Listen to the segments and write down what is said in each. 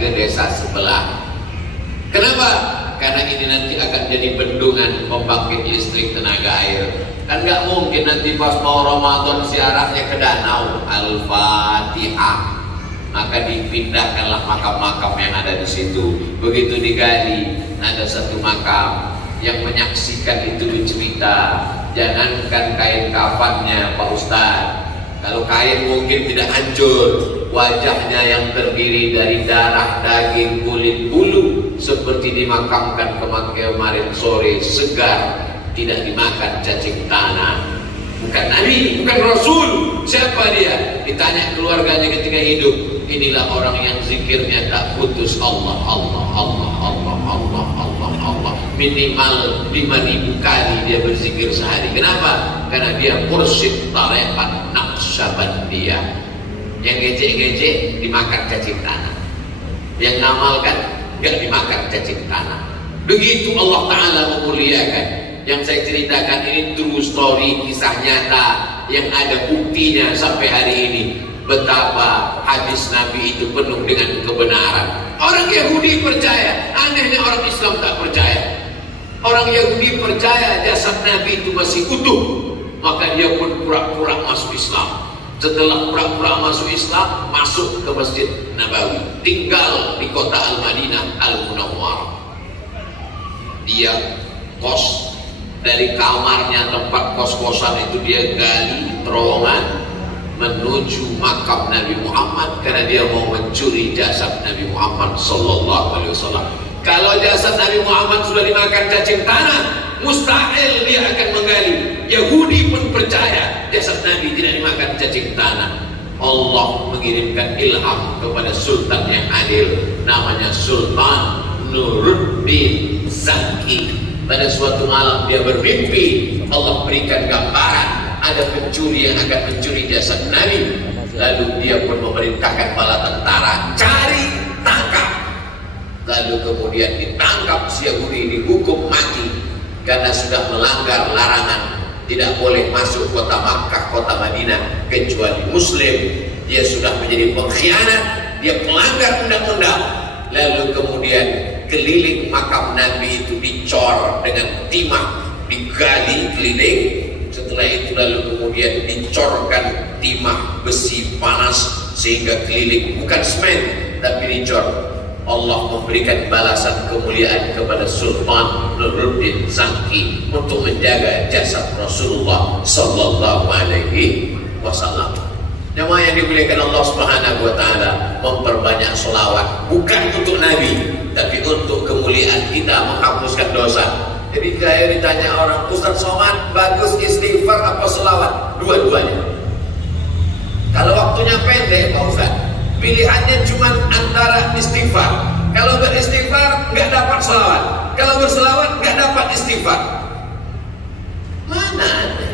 ke desa sebelah. Kenapa? Karena ini nanti akan jadi bendungan pembangkit listrik tenaga air. Kan nggak mungkin nanti pas mau Ramadan ziarahnya ke danau. Al-Fatihah. Maka dipindahkanlah makam-makam yang ada di situ. Begitu digali, ada satu makam yang menyaksikan itu bercerita. Jangankan kain kafannya Pak Ustadz, kalau kain mungkin tidak hancur, wajahnya yang terdiri dari darah, daging, kulit, bulu, seperti dimakamkan kemarin sore, segar, tidak dimakan cacing tanah. Bukan Nabi, bukan Rasul. Siapa dia? Ditanya keluarganya ketika hidup. Inilah orang yang zikirnya tak putus. Allah, Allah, Allah, Allah, Allah, Allah, Allah. Minimal 5.000 kali dia berzikir sehari. Kenapa? Karena dia mursyid tarekat Naqsyabandiyah. Yang ngejek-ngejek dimakan cacing tanah. Yang ngamalkan nggak dimakan cacing tanah. Begitu Allah Ta'ala memuliakan. Yang saya ceritakan ini true story, kisah nyata yang ada buktinya sampai hari ini. Betapa hadis Nabi itu penuh dengan kebenaran. Orang Yahudi percaya, anehnya orang Islam tak percaya. Orang Yahudi percaya jasad Nabi itu masih utuh, maka dia pun pura-pura masuk Islam. Setelah pura-pura masuk Islam, masuk ke Masjid Nabawi, tinggal di kota Al-Madinah Al-Munawwarah. Dia kos, dari kamarnya tempat kos-kosan itu dia gali terowongan menuju makam Nabi Muhammad karena dia mau mencuri jasad Nabi Muhammad sallallahu alaihi wasallam. Kalau jasad Nabi Muhammad sudah dimakan cacing tanah, mustahil dia akan menggali. Yahudi pun percaya jasad Nabi tidak dimakan cacing tanah. Allah mengirimkan ilham kepada sultan yang adil, namanya Sultan Nuruddin Zaki. Pada suatu malam dia bermimpi, Allah berikan gambaran ada pencuri yang akan mencuri jasad Nabi. Lalu dia pun memerintahkan bala tentara cari, tangkap. Lalu kemudian ditangkap si Yahudi, dihukum mati karena sudah melanggar larangan tidak boleh masuk kota Makkah, kota Madinah kecuali Muslim. Dia sudah menjadi pengkhianat, dia melanggar undang-undang. Lalu kemudian keliling makam Nabi itu dicor dengan timah, digali keliling. Setelah itu lalu kemudian dicorkan timah besi panas sehingga keliling, bukan semen tapi dicor. Allah memberikan balasan kemuliaan kepada Sultan Nuruddin Zaki untuk menjaga jasad Rasulullah sallallahu alaihi wasallam. Jemaah yang dimuliakan Allah Subhanahu wa taala, memperbanyak selawat bukan untuk Nabi tapi untuk kemuliaan kita, menghapuskan dosa. Jadi saya ditanya orang, Ustaz Somad bagus istighfar apa selawat? Dua-duanya. Kalau waktunya pendek Pak Ustaz, pilihannya cuma antara istighfar. Kalau beristighfar nggak dapat selawat, kalau berselawat nggak dapat istighfar. Mana ada?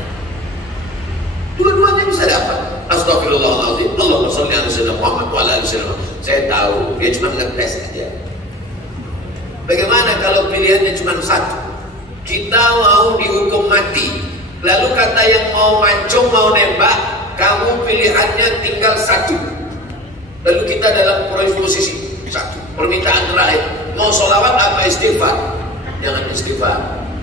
Dua-duanya bisa dapat. Astagfirullahaladzim, Allahumma sholli ala sayyidina Muhammad wa ala ali sayyidina. Saya tahu dia cuma ngetes aja. Bagaimana kalau pilihannya cuma satu? Kita mau dihukum mati, lalu kata yang mau mancung, mau nembak, kamu pilihannya tinggal satu. Lalu kita dalam posisi satu. Permintaan terakhir, mau sholawat apa istighfar? Jangan istighfar,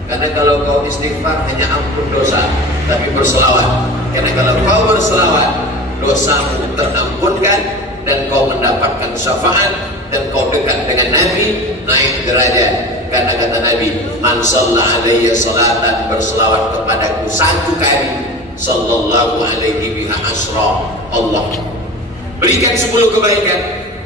karena kalau kau istighfar hanya ampun dosa, tapi berselawat. Karena kalau kau berselawat, dosamu terampunkan dan kau mendapatkan syafaat dan kau dekat dengan Nabi, naik derajat. Karena kata Nabi, man shalla alayya salatan, berselawat kepadaku satu kali, sallallahu alaihi biha asra, Allah berikan 10 kebaikan,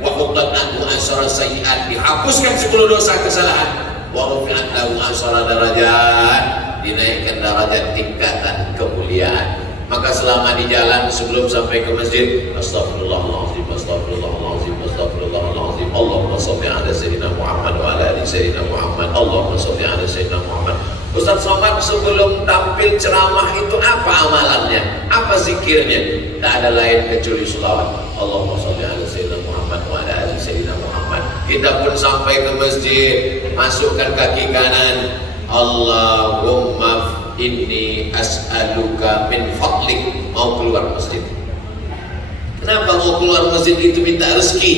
wa hubbat anhu asyara sayyi'at, dihapuskan 10 dosa kesalahan, wa rufi'at lahu asyara darajat, dinaikkan derajat tingkatan kemuliaan. Maka selama di jalan sebelum sampai ke masjid, astagfirullahaladzim, astagfirullahaladzim, astagfirullahaladzim, Allahumma sholli ala sayyidina Muhammad wa ala ali sayyidina Muhammad, Allahumma sholli ala sayyidina Muhammad. Ustaz Somad sebelum tampil ceramah itu apa amalannya? Apa zikirnya? Tak ada lain kecuali selawat. Allahumma sholli ala sayyidina Muhammad wa ala ali sayyidina Muhammad. Kita pun sampai ke masjid, masukkan kaki kanan, Allahumma inni as'aluka min fadlik, mau keluar masjid. Kenapa mau keluar masjid itu minta rezeki?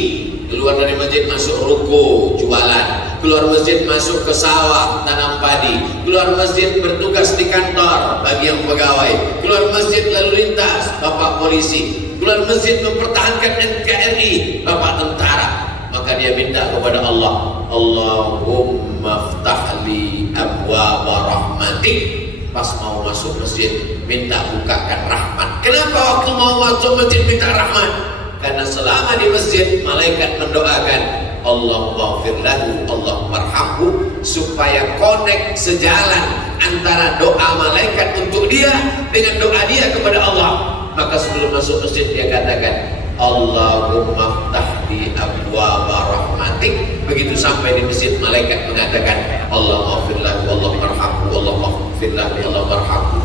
keluar dari masjid masuk ruko jualan, keluar masjid masuk ke sawah tanam padi, keluar masjid bertugas di kantor bagi yang pegawai, keluar masjid lalu lintas bapak polisi, keluar masjid mempertahankan NKRI bapak tentara. Maka dia minta kepada Allah, Allahumma ftahli abwaaba rahmatik. Pas mau masuk masjid minta bukakan rahmat. Kenapa waktu mau masuk masjid minta rahmat? Karena selama di masjid malaikat mendoakan Allah maghfir lahu, Allah marhamhu, supaya connect sejalan antara doa malaikat untuk dia dengan doa dia kepada Allah. Maka sebelum masuk masjid dia katakan Allahumma ftahli abwaaba rahmatik. Begitu sampai di masjid malaikat mengatakan Allah maghfir lahu, Allah marhamhu, Allah maghfir lahu, Allah marhamhu.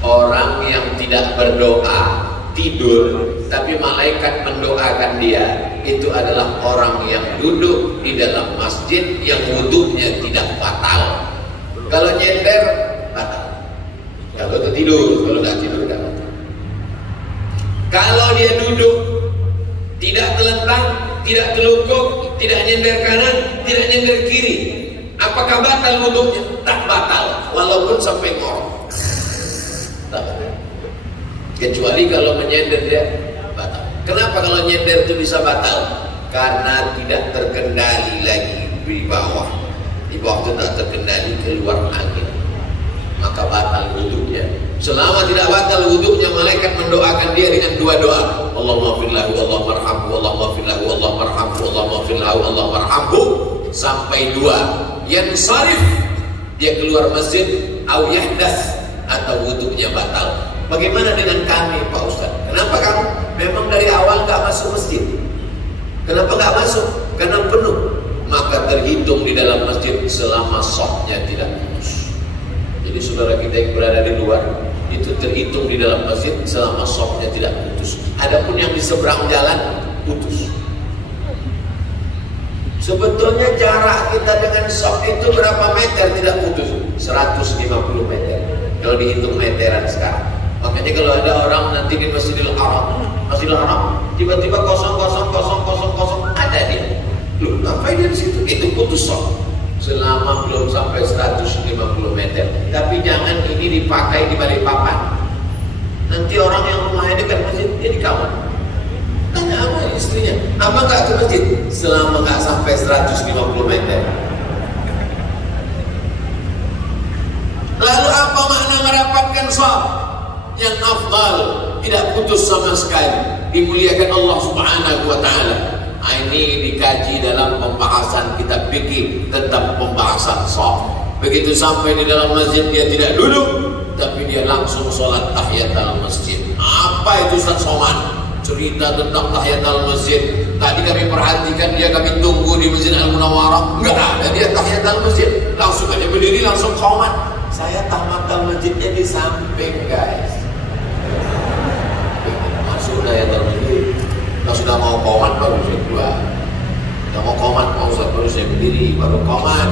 Orang yang tidak berdoa tidur tapi malaikat mendoakan dia, itu adalah orang yang duduk di dalam masjid yang wudunya tidak batal. Kalau nyender batal, kalau tidur, kalau tidak tidur tidak batal. Kalau dia duduk tidak telentang, tidak telungkup, tidak nyender kanan, tidak nyender kiri, apakah batal wudunya? Tak batal, walaupun sampai ngorok. Kecuali kalau menyender dia batal. Kenapa kalau nyender itu bisa batal? Karena tidak terkendali lagi di bawah. Di bawah itu tak terkendali, keluar angin, maka batal wudunya. Selama tidak batal wudunya, malaikat mendoakan dia dengan dua doa. Allah maghfir lahu, Allah marhamhu, Allah maghfir lahu, Allah marhamhu, Allah maghfir lahu, Allah marhamhu, sampai dua. Yang sarif, dia keluar masjid, au yahdas, atau wudunya batal. Bagaimana dengan kami Pak Ustaz? Kenapa kamu memang dari awal gak masuk masjid? Kenapa gak masuk? Karena penuh. Maka terhitung di dalam masjid selama safnya tidak putus. Jadi saudara kita yang berada di luar, itu terhitung di dalam masjid selama safnya tidak putus. Adapun yang di seberang jalan putus. Sebetulnya jarak kita dengan saf itu berapa meter tidak putus? 150 meter. Kalau dihitung meteran sekarang. Makanya kalau ada orang nanti di Masjidil Haram, tiba-tiba kosong, ada dia. Loh, ngapain dia di situ? Itu putus saf. Selama belum sampai 150 meter. Tapi jangan ini dipakai di Balikpapan. Nanti orang yang rumahnya dekat masjid, dia dikawal. Tanya apa istrinya? Apa nggak ke masjid? Selama nggak sampai 150 meter. Lalu apa makna merapatkan saf? Yang afdal, tidak putus sama sekali, dimuliakan Allah Subhanahu wa ta'ala. Ini dikaji dalam pembahasan kitab fikih tentang pembahasan shaf. Begitu sampai di dalam masjid dia tidak duduk, tapi dia langsung sholat tahiyatul masjid. Apa itu Ustaz Somad? Cerita tentang tahiyatul masjid. Tadi kami perhatikan dia, kami tunggu di Masjid Al-Munawwarah, enggak ada dia tahiyatul masjid. Langsung aja berdiri, langsung qomat. Saya tahiyatul masjidnya di samping guys. Sudah ya terjadi. Kalau sudah mau qomat baru saya keluar. Sudah mau qomat mau Ustaz baru saya berdiri, baru qomat.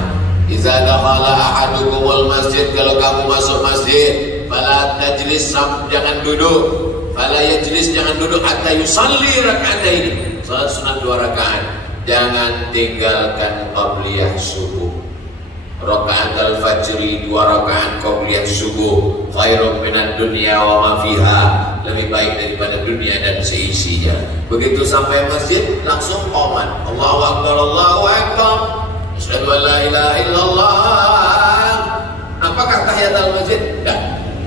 Iza dakhala ahadukumul masjid, kalau kamu masuk masjid, fala tajlis, jangan duduk. Fala yajlis, jangan duduk, hatta yusalli raka'ataini, salat sunat 2 rakaat. Jangan tinggalkan qabliyah subuh. Rakaat al-fajri 2 rakaat qabliyah subuh khairun minad dunya wa ma fiha, lebih baik daripada dunia dan seisinya. Begitu sampai masjid langsung qomat. Allahu akbar, Allahu akbar, asyhadu an la ilaha illallah. Apakah tahiyatul masjid? Enggak.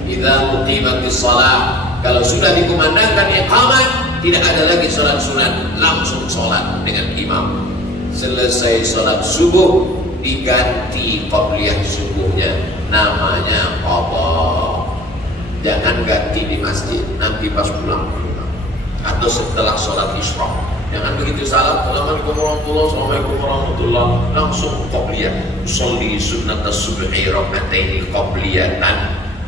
Idza uqimatis shalah, kalau sudah dikumandangkan iqamah, tidak ada lagi salat sunat, langsung salat dengan imam. Selesai salat subuh diganti qabliyah subuhnya, namanya qadha. Jangan ganti di masjid, nanti pas pulang atau setelah sholat isyraq. Jangan begitu salam, assalamualaikum warahmatullahi, assalamualaikum warahmatullahi, langsung qabliyah. Usolli sunnatas subhi raka'ataini qabliyatan,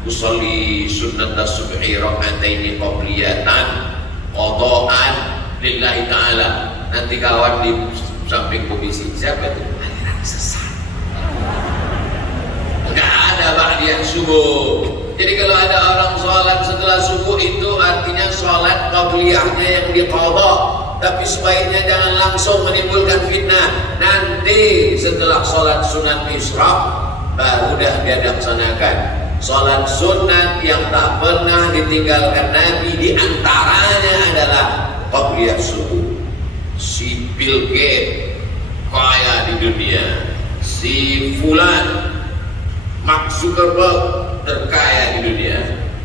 usolli sunnatas subhi raka'ataini qabliyatan qadaan lillahi ta'ala. Nanti kawan di samping komisi, siapa itu? Aliran sesat. Enggak ada ba'diyah subuh. Jadi kalau ada orang sholat setelah subuh, itu artinya sholat qabliyahnya yang diqadha. tapi sebaiknya jangan langsung menimbulkan fitnah. Nanti setelah sholat sunat isyraq baru dah dia laksanakan. Sholat sunat yang tak pernah ditinggalkan Nabi diantaranya adalah qabliyah subuh. Si Bill Gates kaya di dunia, si Fulan Mark Zuckerberg terkaya di dunia,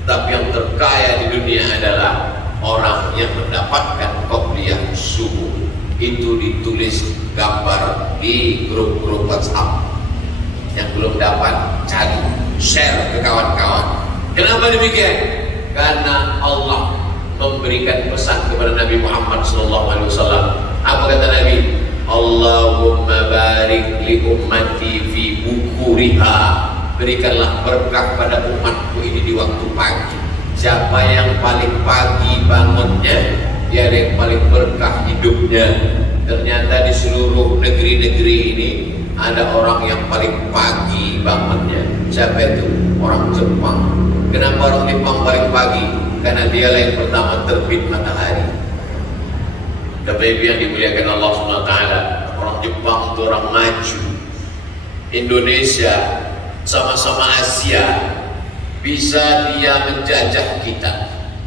tapi yang terkaya di dunia adalah orang yang mendapatkan qabliyah subuh. Itu ditulis gambar di grup-grup WhatsApp. Yang belum dapat cari, share ke kawan-kawan. Kenapa demikian? Karena Allah memberikan pesan kepada Nabi Muhammad SAW. Apa kata Nabi? Allahumma barik li ummati fi bukuriha. Berikanlah berkah pada umatku ini di waktu pagi. Siapa yang paling pagi bangunnya, dia yang paling berkah hidupnya. Ternyata di seluruh negeri-negeri ini ada orang yang paling pagi bangunnya. Siapa itu? Orang Jepang. Kenapa orang Jepang paling pagi? Karena dia yang pertama terbit matahari. Bapak Ibu yang dimuliakan Allah SWT, orang Jepang itu orang maju. Indonesia sama-sama Asia, bisa dia menjajah kita.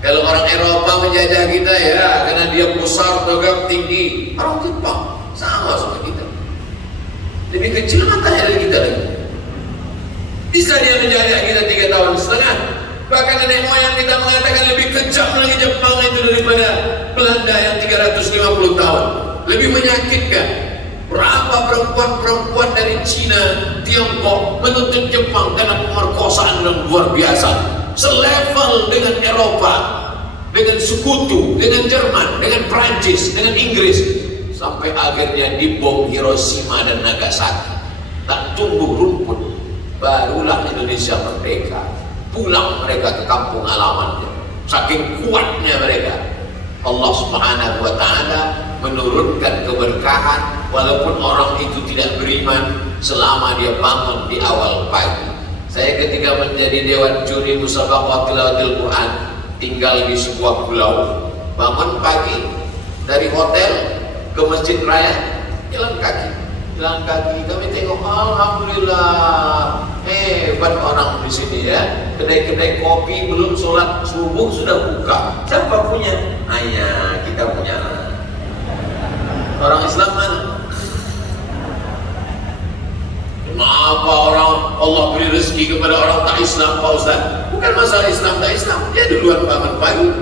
Kalau orang Eropa menjajah kita ya karena dia besar, tegap, tinggi. Orang Jepang sama kita, lebih kecil matanya dari kita lagi. Bisa dia menjajah kita 3,5 tahun. Bahkan nenek moyang kita mengatakan lebih kejam lagi Jepang itu daripada Belanda yang 350 tahun. Lebih menyakitkan. Berapa perempuan-perempuan dari Cina, Tiongkok menuntut Jepang karena pemerkosaan yang luar biasa. Selevel dengan Eropa, dengan sekutu, dengan Jerman, dengan Prancis, dengan Inggris. Sampai akhirnya dibom Hiroshima dan Nagasaki. Tak tumbuh rumput. Barulah Indonesia merdeka. Pulang mereka ke kampung halamannya. Saking kuatnya mereka. Allah Subhanahu wa Ta'ala menurunkan keberkahan walaupun orang itu tidak beriman selama dia bangun di awal pagi. Saya ketika menjadi dewan juri musabaqah tilawatil Quran, tinggal di sebuah pulau, bangun pagi dari hotel ke masjid raya, jalan kaki kami tengok, alhamdulillah hebat orang di sini ya. Kedai-kedai kopi belum sholat subuh sudah buka. Siapa punya? Ayah, kita punya. Orang Islam mana? Kenapa orang Allah beri rezeki kepada orang tak Islam, Pak Ustaz? Bukan masalah Islam tak Islam, dia duluan bangun pagi.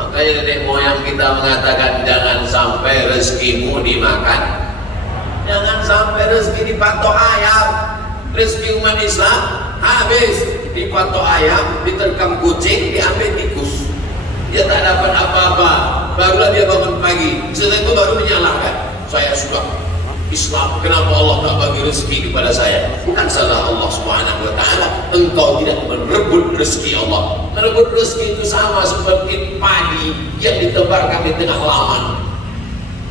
Makanya nenek moyang kita mengatakan jangan sampai rezekimu dimakan. Jangan sampai rezeki dipatok ayam. Rezeki umat Islam habis dipatok ayam, diterkam kucing, diambil tikus. Dia tak dapat apa-apa. Barulah dia bangun pagi. Setelah itu baru menyalahkan. Saya sudah Islam, kenapa Allah tak bagi rezeki kepada saya? Bukan salah Allah Subhanahu wa Ta'ala. Engkau tidak merebut rezeki Allah. Merebut rezeki itu sama seperti padi yang ditebarkan di tengah laman.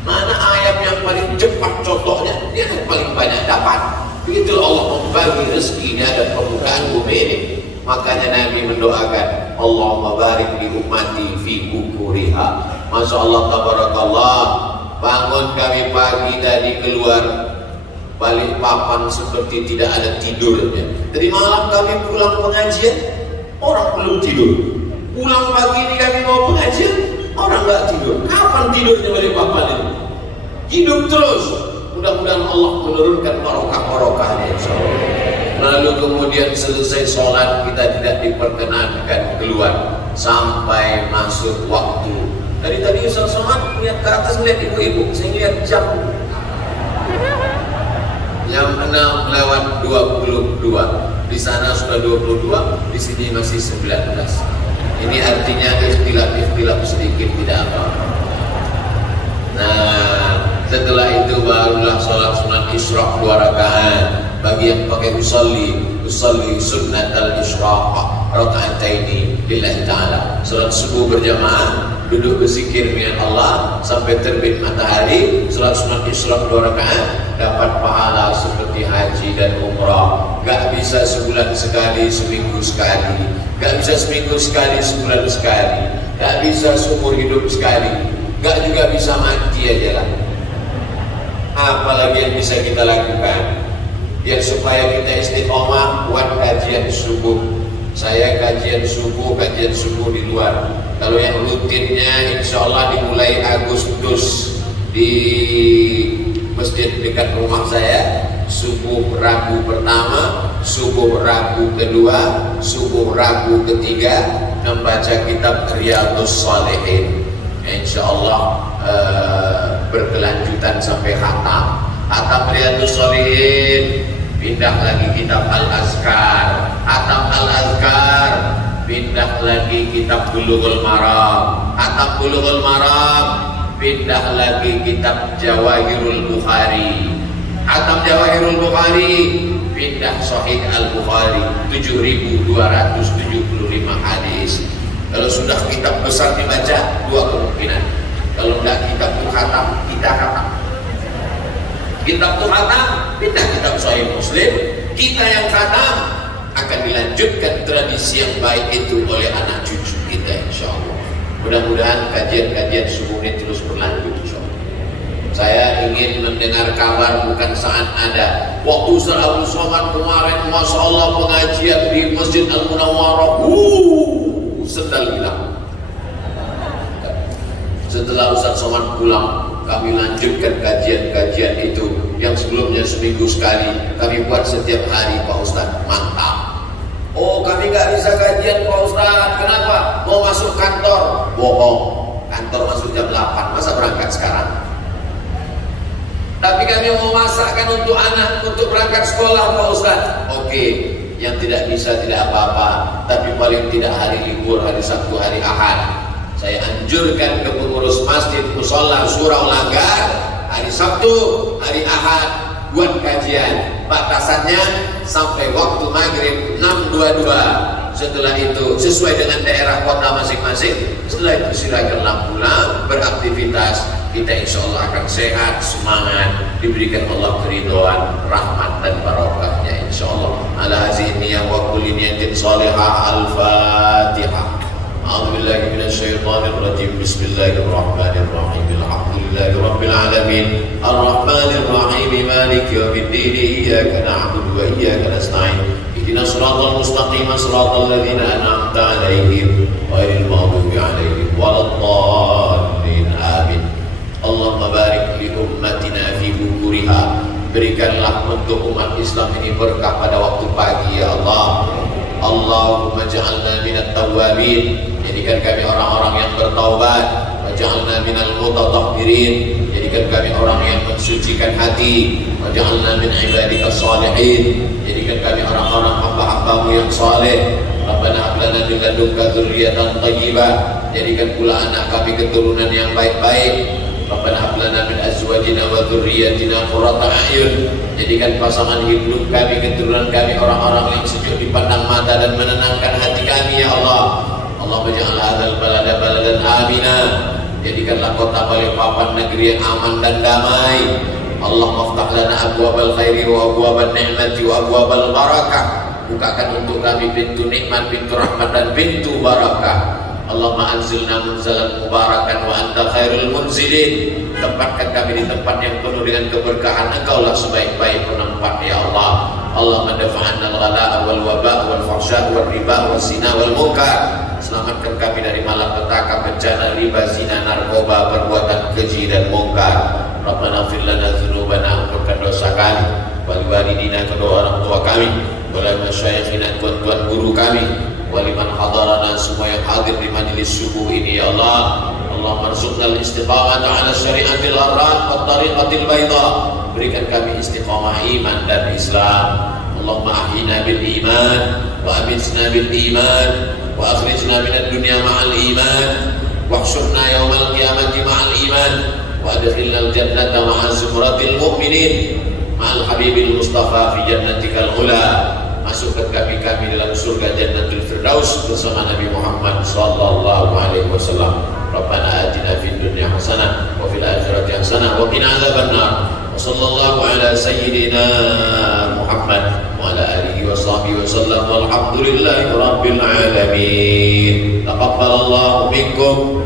Mana ayam yang paling cepat contohnya, dia yang paling banyak dapat. Begitu Allah membagi rezekinya dan permukaan bumi ini. Makanya Nabi mendoakan, Allahumma barik li ummati fi bukuriha. Masya Allah, tabarakallah. Bangun kami pagi tadi keluar balik papan seperti tidak ada tidurnya. Tadi malam kami pulang pengajian, orang belum tidur. Pulang pagi ini kami mau pengajian, orang nggak tidur. Kapan tidurnya balik papan ini? Hidup terus. Mudah-mudahan Allah menurunkan barokah-barokahnya insyaallah. Lalu kemudian selesai sholat kita tidak diperkenankan keluar sampai masuk waktu. Tadi Ustaz Somad lihat ke atas, lihat ibu-ibu, saya lihat jam 6:22. Di sana sudah 22, di sini masih 19. Ini artinya ikhtilaf sedikit, tidak apa-apa. Nah, setelah itu barulah sholat sunat isyraq 2 rakaat. Bagi yang pakai usalli sunnat al-isyraq raka'ataini lillahi ta'ala. Sholat subuh berjamaah, duduk berzikir dengan Allah sampai terbit matahari. Sholat sunat isyraq 2 rakaat dapat pahala seperti haji dan umrah. Gak bisa sebulan sekali, seminggu sekali. Gak bisa seminggu sekali, sebulan sekali. Gak bisa seumur hidup sekali. Gak juga bisa mati aja lah. Apalagi yang bisa kita lakukan biar supaya kita istiqomah buat kajian subuh. Saya kajian subuh di luar. Kalau yang rutinnya insya Allah dimulai Agustus di masjid dekat rumah saya, subuh Rabu pertama, subuh Rabu kedua, subuh Rabu ketiga, membaca kitab Riyadhus Shalihin. Insya Allah berkelanjutan sampai khatam. Khatam Riyadhus Shalihin, pindah lagi kitab Al-Azkar. Khatam Al-Azkar, pindah lagi kitab Bulughul Maram. Khatam Bulughul Maram, pindah lagi kitab Jawahirul Bukhari. Khatam Jawahirul Bukhari, pindah Sahih Al-Bukhari, 7.275 hadis. Kalau sudah kitab besar dibaca, dua kemungkinan. Kalau tidak kitab itu khatam, tidak khatam. Kitab itu khatam, pindah kitab Sahih Muslim. Kita yang khatam akan dilanjutkan tradisi yang baik itu oleh anak cucu kita insya Allah. Mudah-mudahan kajian-kajian subuh ini terus berlanjut insya Allah. Saya ingin mendengar kabar bukan saat ada. Waktu Ustaz Abdul Somad kemarin, Masya Allah pengajian di Masjid Al-Munawwarah, sendal hilang. Setelah Ustaz Somad pulang, kami lanjutkan kajian-kajian itu yang sebelumnya seminggu sekali kami buat setiap hari. Pak Ustaz, mantap. Oh, kami nggak bisa kajian Pak Ustaz. Kenapa? Mau masuk kantor. Bohong. Kantor masuk jam 8. Masa berangkat sekarang? Tapi kami mau masakkan untuk anak untuk berangkat sekolah Pak Ustaz. Oke. Yang tidak bisa tidak apa-apa, tapi paling tidak hari libur, hari Sabtu, hari Ahad. Saya anjurkan ke pengurus masjid Musholla Surau Langgar, hari Sabtu, hari Ahad buat kajian. Batasannya sampai waktu maghrib 6.22. Setelah itu sesuai dengan daerah kota masing-masing. Setelah itu silakanlah pulang beraktivitas. Kita insya Allah akan sehat, semangat, diberikan Allah keridhaan, rahmat dan barokahnya insya Allah. Ala hazihi niyyah wa kulli niyatin salihah. Al-Fatihah. A'udzubillahi minasyaitonir rajim. Bismillahirrahmanirrahim. Alhamdulillahi rabbil alamin. Arrahmanir rahim. Maliki yaumiddin. Iyyaka na'budu wa iyyaka nasta'in. Ihdinas siratal mustaqim. Siratal ladzina an'amta 'alaihim ghairil maghdubi 'alaihim waladdallin. Amin. Allahumma barik li ummatina fi bukuriha. Berikanlah untuk umat Islam ini berkah pada waktu pagi ya Allah. Allahumma ja'alna minat tawwabin. Jadikan kami orang-orang yang bertaubat. Waj'alna minal mutatahhirin. Jadikan kami orang yang mensucikan hati. Waj'alna min ibadikas salihin. Jadikan kami orang-orang hamba-hambamu yang saleh. Rabbana hab lana min ladunka dzurriyyatan thayyibah. Jadikan pula anak kami keturunan yang baik-baik. Rabbana hab lana min azwajina wa dzurriyyatina qurrata a'yun. Jadikan pasangan hidup kami, keturunan kami orang-orang yang sejuk dipandang mata dan menenangkan hati kami ya Allah. Allahumma ja'al hadzal balada baladan amina. Jadikanlah kota Balikpapan negeri yang aman dan damai. Allahumma aftah lana abwabal khairi wa abwaban ni'mati wa abwabal barakah. Bukakan untuk kami pintu nikmat, pintu rahmat dan pintu barakah. Allahumma anzilna munzalan mubarakan wa anta khairul munzilin. Tempatkan kami di tempat yang penuh dengan keberkahan. Engkaulah sebaik-baik penempat ya Allah. Allahumma dafa'anna al-ghala wal waba wal fahsya wal riba wal zina wal munkar. Selamatkan kami dari malapetaka, bencana, riba, zina, narkoba, perbuatan keji dan munkar. Rabbana ighfir lana dzunubana, ampunkan dosa kami, wal walidina, kedua orang tua kami, wal masyayikhina, tuan-tuan guru kami, waliman hadarana, semua yang hadir di majelis subuh ini ya Allah. Allahumma arzuqnal istiqamata ala syari'atil arad wa tariqatil bayda. Berikan kami istiqamah iman dan Islam. Allahumma ahyina bil iman wa amitna bil iman wa akhrijna minad dunya ma'al iman wa ahsyurna yaumal qiyamati ma'al iman wa adkhilnal jannata ma'a zumratil mu'minin ma'al habibil mustafa fi jannatikal ula. Masukkan kami dalam surga Jannatul Firdaus bersama Nabi Muhammad sallallahu alaihi wasallam. Rabbana atina fid dunya hasanah wa fil akhirati hasanah wa qina adzabannar. Wa sallallahu ala sayyidina Muhammad wa ala alihi wa sahbihi wasallam. Walhamdulillahi rabbil alamin. Taqabbalallahu minkum